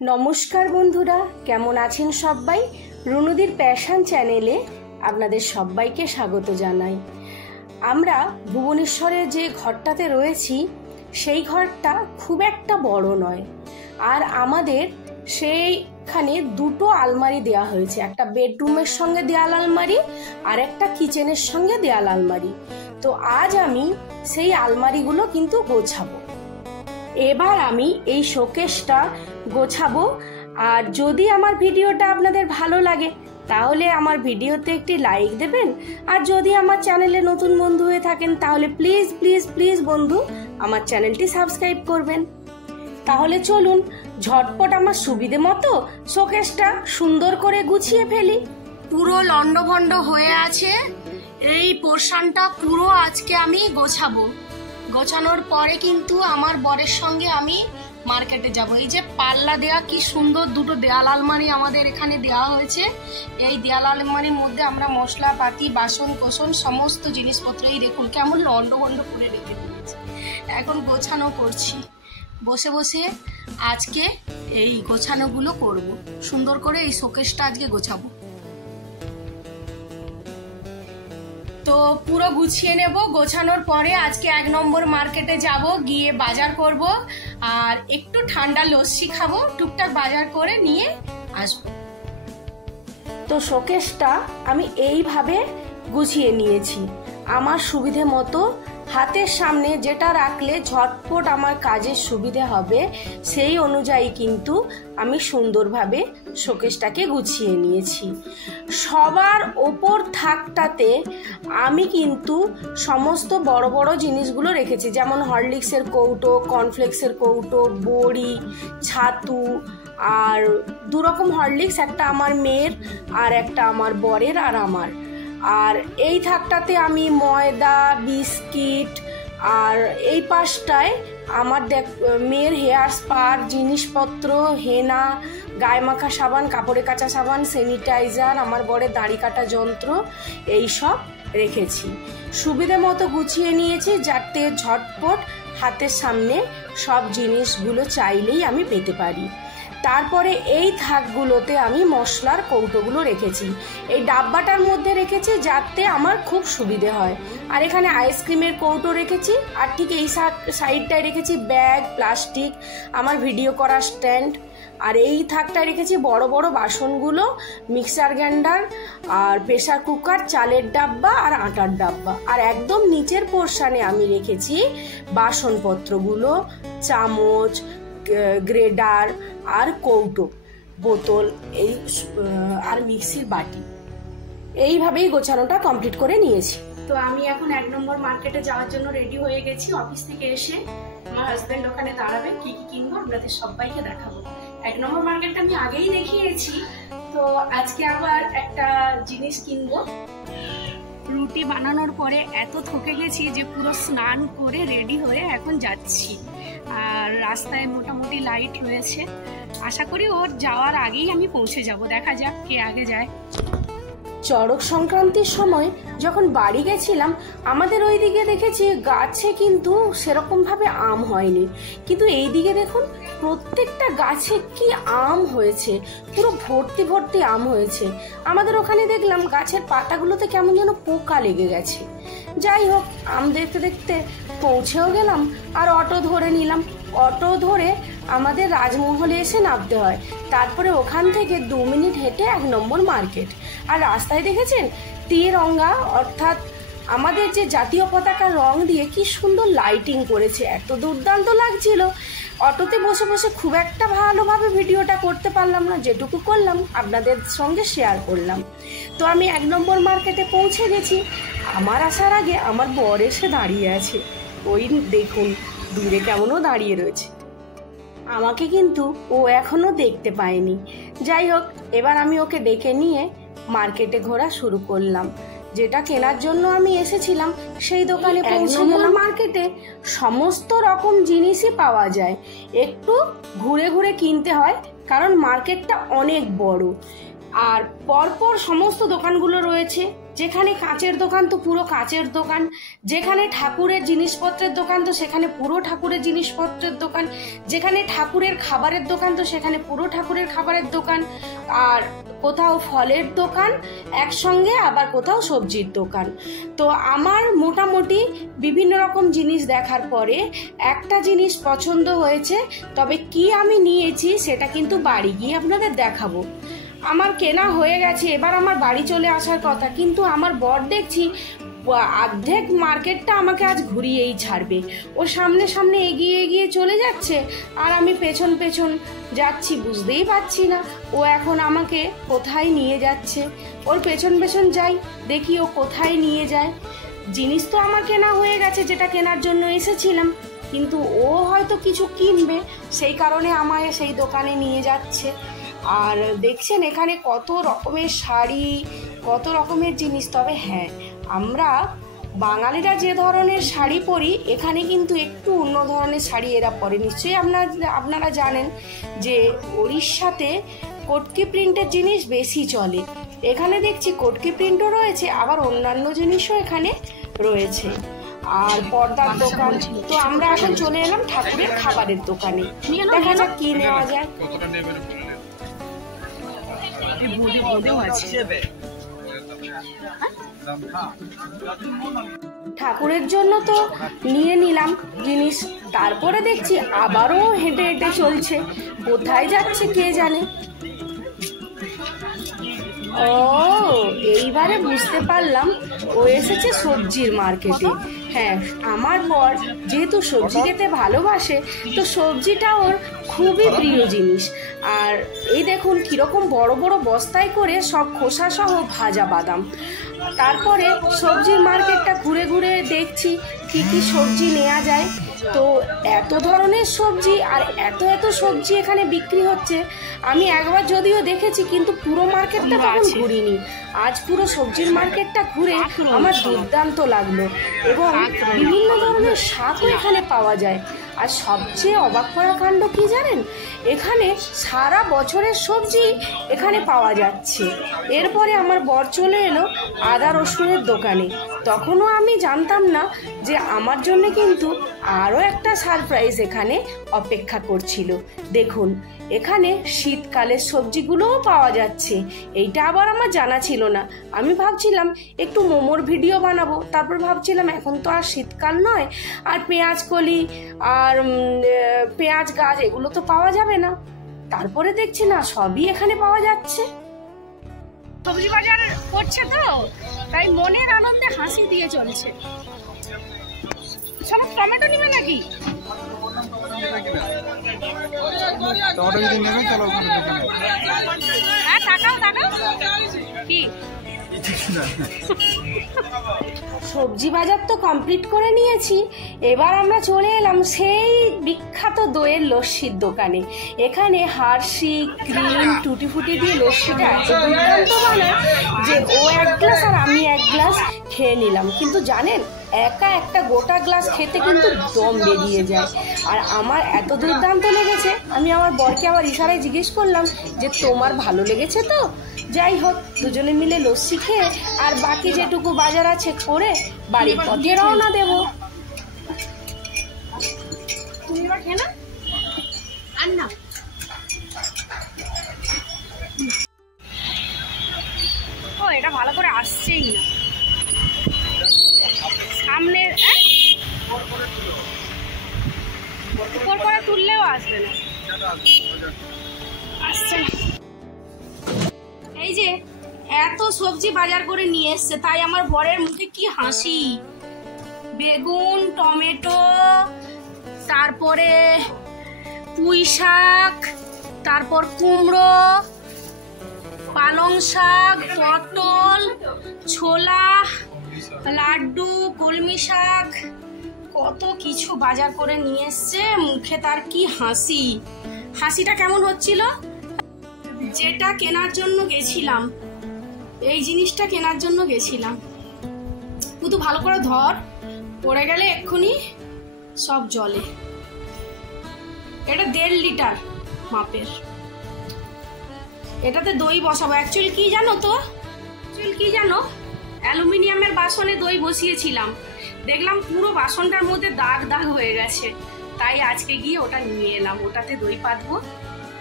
নমস্কার বন্ধুরা, কেমন আছেন সবাই? রুনুদির প্যাশন চ্যানেলে আপনাদের সবাইকে স্বাগত জানাই। আমরা ভুবনেশ্বরে যে ঘরটাতে রয়েছি সেই ঘরটা খুব একটা বড় নয়, আর আমাদের সেইখানে দুটো আলমারি দেওয়া হয়েছে, একটা বেডরুমের সঙ্গে দেয়াল আলমারি আর একটা কিচেনের সঙ্গে দেয়াল আলমারি। তো আজ আমি সেই আলমারিগুলো কিন্তু গোছাবো। এবার আমি এই শোকেসটা গোছাবো। আর যদি আমার ভিডিওটা আপনাদের ভালো লাগে তাহলে আমার ভিডিওতে একটি লাইক দেবেন, আর যদি আমার চ্যানেলে নতুন বন্ধু হয়ে থাকেন তাহলে প্লিজ প্লিজ প্লিজ বন্ধু আমার চ্যানেলটি সাবস্ক্রাইব করবেন। তাহলে চলুন ঝটপট আমার সুবিধে মতো শোকেসটা সুন্দর করে গুছিয়ে ফেলি। পুরো লন্ডভন্ড হয়ে আছে এই পোর্শনটা, পুরো আজকে আমি গোছাবো। গোছানোর পরে কিন্তু আমার বরের সঙ্গে আমি মার্কেটে যাব। এই যে পাল্লা দেয়া কি সুন্দর দুটো দেয়াল আলমারি আমাদের এখানে দেওয়া হয়েছে। এই দেয়াল আলমারির মধ্যে আমরা মশলাপাতি, বাসন কোসন সমস্ত জিনিসপত্র এই দেখুন কেমন লন্ডভন্ড করে রেখে দিয়েছি। এখন গোছানো করছি, বসে বসে আজকে এই গোছানোগুলো করব। সুন্দর করে এই শোকেসটা আজকে গোছাবো। তো পুরো গুছিয়ে নেব। গোছানোর পরে আজকে 1 নম্বর মার্কেটে যাব, গিয়ে বাজার করব আর একটু ঠান্ডা লস্যি খাবো, টুকটাক বাজার করে নিয়ে আসব। তো শোকেসটা আমি এইভাবে গুছিয়ে নিয়েছি আমার সুবিধে মতো। হাতের সামনে যেটা রাখলে ঝটপট আমার কাজের সুবিধে হবে সেই অনুযায়ী কিন্তু আমি সুন্দরভাবে শোকেসটাকে গুছিয়ে নিয়েছি। সবার ওপর থাকটাতে আমি কিন্তু সমস্ত বড় বড় জিনিসগুলো রেখেছি, যেমন হরলিক্সের কৌটো, কর্নফ্লেক্সের কৌটো, বড়ি, ছাতু আর 2 রকম হরলিক্স, একটা আমার মেয়ের আর একটা আমার বরের আর আমার। আর এই থাকটাতে আমি ময়দা, বিস্কিট, আর এই পাশটায় আমার মেয়ের হেয়ার স্পার জিনিসপত্র, হেনা, গায়ে মাখা সাবান, কাপড়ে কাচা সাবান, স্যানিটাইজার, আমার বরের দাড়ি কাটা যন্ত্র, এই সব রেখেছি। সুবিধে মতো গুছিয়ে নিয়েছি যাতে ঝটপট হাতের সামনে সব জিনিসগুলো চাইলেই আমি পেতে পারি। তারপরে এই থাকগুলোতে আমি মশলার কৌটোগুলো রেখেছি, এই ডাব্বাটার মধ্যে রেখেছি যাতে আমার খুব সুবিধে হয়। আর এখানে আইসক্রিমের কৌটো রেখেছি, আর ঠিক এই সাইডটায় রেখেছি ব্যাগ, প্লাস্টিক, আমার ভিডিও করার স্ট্যান্ড। আর এই থাকটায় রেখেছি বড় বড় বাসনগুলো, মিক্সার গ্রাইন্ডার আর প্রেসার কুকার, চালের ডাব্বা আর আটার ডাব্বা। আর একদম নিচের পোর্শনে আমি রেখেছি বাসনপত্রগুলো, চামচ, গ্রেডার আর কৌটো, বোতল, এই আর মিক্সির বাটি। এইভাবেই গোছানোটা কমপ্লিট করে নিয়েছি। তো আমি এখন 1 নম্বর মার্কেটে যাওয়ার জন্য রেডি হয়ে গেছি। অফিস থেকে এসে আমার হাজবেন্ড ওখানে দাঁড়াবে, কি কি কিনবো আপনাদের সবাইকে দেখাবো। 1 নম্বর মার্কেটটা আমি আগেই দেখিয়েছি, তো আজকে আবার একটা জিনিস কিনবো। রুটি বানানোর পরে এত থকে গেছি যে পুরো স্নান করে রেডি হয়ে এখন যাচ্ছি। আর রাস্তায় মোটামুটি লাইট রয়েছে, আশা করি ওর যাওয়ার আগেই আমি পৌঁছে যাব। দেখা যাক কে আগে যায়। চড়ক সংক্রান্তির সময় যখন বাড়ি গেছিলাম আমাদের ওই দিকে দেখেছি গাছে কিন্তু সেরকম ভাবে আম হয়নি, কিন্তু এই দিকে দেখুন প্রত্যেকটা গাছে কি আম হয়েছে, পুরো ভর্তি ভর্তি আম হয়েছে। আমাদের ওখানে দেখলাম গাছের পাতাগুলোতে কেমন যেন পোকা লেগে গেছে। যাই হোক, আম দেখতে দেখতে পৌঁছেও গেলাম আর অটো ধরে নিলাম। অটো ধরে আমাদের রাজমহলে এসে নামতে হয়, তারপরে ওখান থেকে 2 মিনিট হেঁটে 1 নম্বর মার্কেট। আর রাস্তায় দেখেছেন তিরঙ্গা, অর্থাৎ আমাদের যে জাতীয় পতাকার রং দিয়ে কি সুন্দর লাইটিং করেছে, এত দুর্দান্ত লাগছিল। অটোতে বসে বসে খুব একটা ভালোভাবে ভিডিওটা করতে পারলাম না, যেটুকু করলাম আপনাদের সঙ্গে শেয়ার করলাম। তো আমি 1 নম্বর মার্কেটে পৌঁছে গেছি। আমার আসার আগে আমার বর এসে দাঁড়িয়ে আছে, ওই দেখুন দূরে কেমনও দাঁড়িয়ে রয়েছে। আমাকে কিন্তু ও এখনো দেখতে পায়নি। যাই হোক, এবার আমি ওকে ডেকে নিয়ে মার্কেটে ঘোরা শুরু করলাম। যেটা কেনার জন্য আমি এসেছিলাম সেই দোকানে পৌঁছে গেলাম। মার্কেটে সমস্ত রকম জিনিসই পাওয়া যায়, একটু ঘুরে ঘুরে কিনতে হয় কারণ মার্কেটটা অনেক বড়। আর পরপর সমস্ত দোকানগুলো রয়েছে, যেখানে কাঁচের দোকান তো পুরো কাঁচের দোকান, যেখানে ঠাকুরের জিনিসপত্রের দোকান তো সেখানে পুরো ঠাকুরের জিনিসপত্রের দোকান, যেখানে ঠাকুরের খাবারের দোকান তো সেখানে পুরো ঠাকুরের খাবারের দোকান, আর কোথাও ফলের দোকান একসঙ্গে, আবার কোথাও সবজির দোকান। তো আমার মোটামুটি বিভিন্ন রকম জিনিস দেখার পরে একটা জিনিস পছন্দ হয়েছে, তবে কি আমি নিয়েছি সেটা কিন্তু বাড়ি গিয়ে আপনাদের দেখাবো। আমার কেনা হয়ে গেছে, এবার আমার বাড়ি চলে আসার কথা, কিন্তু আমার বর দেখছি অর্ধেক মার্কেটটা আমাকে আজ ঘুরিয়েই ছাড়বে। ও সামনে সামনে এগিয়ে এগিয়ে চলে যাচ্ছে আর আমি পেছন পেছন যাচ্ছি, বুঝতেই পারছি না ও এখন আমাকে কোথায় নিয়ে যাচ্ছে। ওর পেছন পেছন যাই, দেখি ও কোথায় নিয়ে যায়। জিনিস তো আমার কেনা হয়ে গেছে, যেটা কেনার জন্য এসেছিলাম, কিন্তু ও হয়তো কিছু কিনবে, সেই কারণে আমায় সেই দোকানে নিয়ে যাচ্ছে। আর দেখছেন এখানে কত রকমের শাড়ি, কত রকমের জিনিস। তবে হ্যাঁ, আমরা বাঙালিরা যে ধরনের শাড়ি পরি, এখানে কিন্তু একটু অন্য ধরনের শাড়ি এরা পরে। নিশ্চয়ই আপনারা জানেন যে উড়িষ্যাতে কটকি প্রিন্টের জিনিস বেশি চলে। এখানে দেখছি কটকি প্রিন্টও রয়েছে, আবার অন্যান্য জিনিসও এখানে রয়েছে, আর পর্দার দোকান। তো আমরা এখন চলে এলাম ঠাকুরের খাবারের দোকানে, দেখা যাক কি নেওয়া যায়। ঠাকুরের জন্য তো নিয়ে নিলাম জিনিস, তারপরে দেখছি আবারও হেঁটে হেঁটে চলছে, কোথায় যাচ্ছে কে জানে। ও, এইবারে বুঝতে পারলাম ও এসেছে সবজির মার্কেটে। হ্যাঁ, আমার বর যেহেতু সবজি খেতে ভালোবাসে, তো সবজিটা ওর খুবই প্রিয় জিনিস। আর এই দেখুন কিরকম বড় বড় বস্তায় করে সব খোসা সহ ভাজা বাদাম। তারপরে সবজির মার্কেটটা ঘুরে ঘুরে দেখছি কি কি সবজি নেওয়া যায়। তো এত ধরনের সবজি আর এত এত সবজি এখানে বিক্রি হচ্ছে, আমি একবার যদিও দেখেছি, কিন্তু পুরো মার্কেটটা তখন ঘুরিনি। আজ পুরো সবজির মার্কেটটা ঘুরে আমার দুর্দান্ত লাগলো, এবং বিভিন্ন ধরনের শাকও এখানে পাওয়া যায়। আর সবচেয়ে অবাক করা কাণ্ড কি জানেন, এখানে সারা বছরের সবজি এখানে পাওয়া যাচ্ছে। এরপরে আমার বর চলে এলো আদা রসুনের দোকানে। তখনও আমি জানতাম না যে আমার জন্য কিন্তু আরও একটা সারপ্রাইজ এখানে অপেক্ষা করছিল। দেখুন এখানে শীতকালের সবজিগুলোও পাওয়া যাচ্ছে, এইটা আবার আমার জানা ছিল না। আমি ভাবছিলাম একটু মোমোর ভিডিও বানাবো, তারপর ভাবছিলাম এখন তো আর শীতকাল নয়, আর পেঁয়াজ কলি আর পেঁয়াজ গাছ এগুলো তো পাওয়া যাবে না। তারপরে দেখছি না, সবই এখানে পাওয়া যাচ্ছে। সবজি বাজার করছে তো, তাই মনের আনন্দে হাসি দিয়ে চলছে। সব টমেটো নিবে নাকি? হ্যাঁ, তাকাও কি সবজি বাজার তো কমপ্লিট করে নিয়েছি। এবার আমরা চলে এলাম সেই বিখ্যাত দইয়ের লস্যির দোকানে। এখানে হার্শি, ক্রিম, টুটি ফুটি দিয়ে লস্যিটা এত দুর্দান্ত বানায় যে ও এক গ্লাস আর আমি এক গ্লাস খেয়ে নিলাম। কিন্তু জানেন, একা একটা গোটা গ্লাস খেতে কিন্তু দম বেরিয়ে যায়। আর আমার এত দুর্দান্ত লেগেছে, আমি আমার বরকে আবার ইশারায় জিজ্ঞেস করলাম যে তোমার ভালো লেগেছে তো? যাই হোক, দুজনে মিলে লস্যি খেয়ে আর বাকি যেটুকু বাজার আছে করে বাড়ির পথে রওনা দেব। তুমি এবার খেয়ে না, আর না ও, এটা ভালো করে আসছেই না সামনে, উপর করে তুললেও আসবে না, আসছে না। এই যে এত সবজি বাজার করে নিয়ে এসছে, তাই আমার বরের মুখে কি হাসি। বেগুন, টমেটো, তারপরে পুঁই শাক, তারপর কুমড়ো, পালং শাক, পটল, ছোলা, লাড্ডু, কলমি শাক, কত কিছু বাজার করে নিয়ে এসছে। মুখে তার কি হাসি। হাসিটা কেমন হচ্ছিল? যেটা কেনার জন্য গেছিলাম, এই জিনিসটা কেনার জন্য গেছিলাম, কিন্তু ভালো করে ধর, পড়ে গেলে এক্ষুনি সব জলে। এটা 1.5 লিটার মাপের, এটাতে দই বসাবো। অ্যাকচুয়ালি কি জানো তো, অ্যালুমিনিয়ামের বাসনে দই বসিয়েছিলাম, দেখলাম পুরো বাসনটার মধ্যে দাগ দাগ হয়ে গেছে, তাই আজকে গিয়ে ওটা নিয়ে এলাম। ওটাতে দই পাতবো।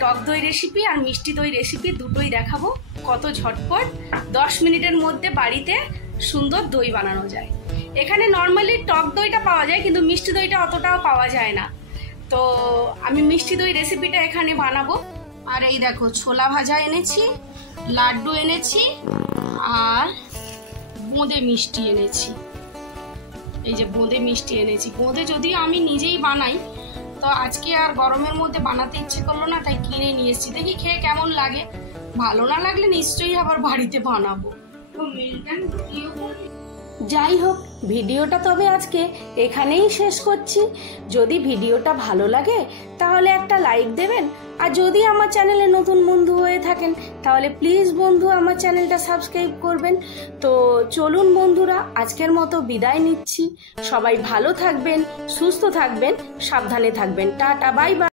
টক দই রেসিপি আর মিষ্টি দই রেসিপি দুটোই দেখাবো, কত ঝটপট 10 মিনিটের মধ্যে বাড়িতে সুন্দর দই বানানো যায়। এখানে নর্মালি টক দইটা পাওয়া যায়, কিন্তু মিষ্টি দইটা অতটাও পাওয়া যায় না। তো আমি মিষ্টি দই রেসিপিটা এখানে বানাবো। আর এই দেখো, ছোলা ভাজা এনেছি, লাড্ডু এনেছি, আর বোঁদে মিষ্টি এনেছি। এই যে বোঁদে মিষ্টি এনেছি। বোঁদে যদিও আমি নিজেই বানাই, তো আজকে আর গরমের মধ্যে বানাতে ইচ্ছে করলো না, তাই কিনে নিয়ে এসেছি। দেখি খেয়ে কেমন লাগে, ভালো না লাগলে নিশ্চয়ই আবার বাড়িতে বানাবো। যাই হোক, ভিডিওটা তবে আজকে এখানেই শেষ করছি। যদি ভিডিওটা ভালো লাগে তাহলে একটা লাইক দেবেন, আর যদি আমার চ্যানেলে নতুন বন্ধু হয়ে থাকেন তাহলে প্লিজ বন্ধু আমার চ্যানেলটা সাবস্ক্রাইব করবেন। তো চলুন বন্ধুরা, আজকের মতো বিদায় নিচ্ছি। সবাই ভালো থাকবেন, সুস্থ থাকবেন, সাবধানে থাকবেন। Tata, bye bye.